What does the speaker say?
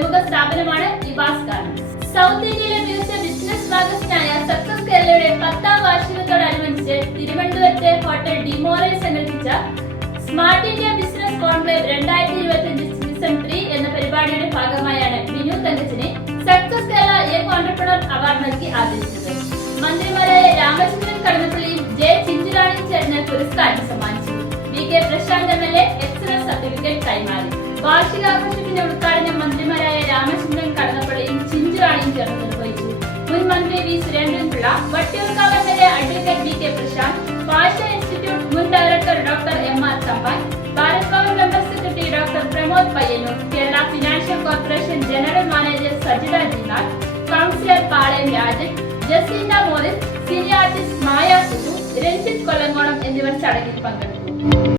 പ്രമുഖ സ്ഥാപനമാണ് ഇവാസ് garments. South ഇന്ത്യയിലെ മികച്ച ബിസിനസ് മാഗസിനായ സക്സസ് കേരളയുടെ 10ാം വാർഷികത്തോടനുബന്ധിച്ച് തിരുവനന്തപുരത്തെ ഹോട്ടൽ ഡിമോറയിൽ സംഘടിപ്പിച്ച smart India business conclave 2025 season 3 എന്ന പരിപാടിയുടെ ഭാഗമായാണ് ബിനു തങ്കച്ചനെ success Kerala young entrepreneur award നൽകി ആദരിച്ചത്. മന്ത്രിമാരായ രാമചന്ദ്രൻ കടന്നപ്പള്ളിയും ജെ ചിഞ്ചുറാണിയും ചേർന്ന് പുരസ്കാരം സമ്മാനിച്ചു. V K. Prashant MLA. Excellence certificate കൈമാറി. വാർഷികാഘോഷത്തിന്റെ ഉദ്ഘാടനം മന്ത്രിമാരായ രാമചന്ദ്രൻ കടന്നപ്പള്ളിയും ചിഞ്ചുറാണിയും ചേർന്ന് നിർവഹിച്ചു. മുൻ മന്ത്രി V. Surendranpillai, Vattiyoorkavu MLA. Advocate VK. Prashanth, Bhasha institute മുൻ director doctor MR. Thampan, Bharat Bhavan member secretary doctor Pramod Payyannur, Kerala financial corporation general manager Sajitha Jinal, councillor Palayam Rajan, Jacintha Morris, senior artist Maya Sudhu, Ranjith Kollankonam എന്നിവർ ചടങ്ങിൽ പങ്കെടുത്തു.